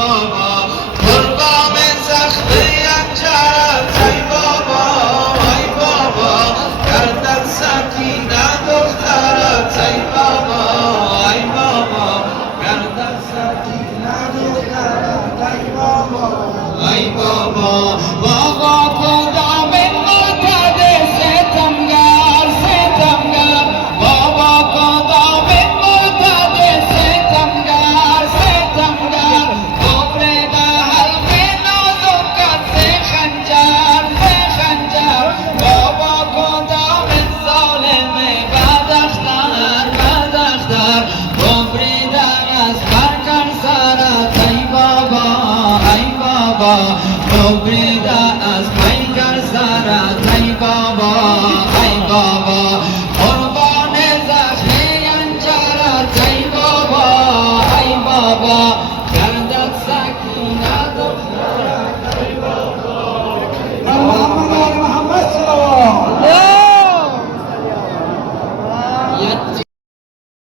بابا قربان زخم انجرت ای بابا ای بابا گردن سکینه دخترت ای بابا ای بابا گردن سکینه دخترت ای بابا ای بابا بابا کدام معتاد ستمگر ستمگر بابا کدام معتاد ستمگر ستمگر کفر دهل به نازکت سے خنجر بابا کدام ظالم بداختر بداختر کفر در از برکن سرت ای بابا ای بابا کفر از پیکر سرت ای بابا ای بابا قربان زخم انجرت ای بابا ای بابا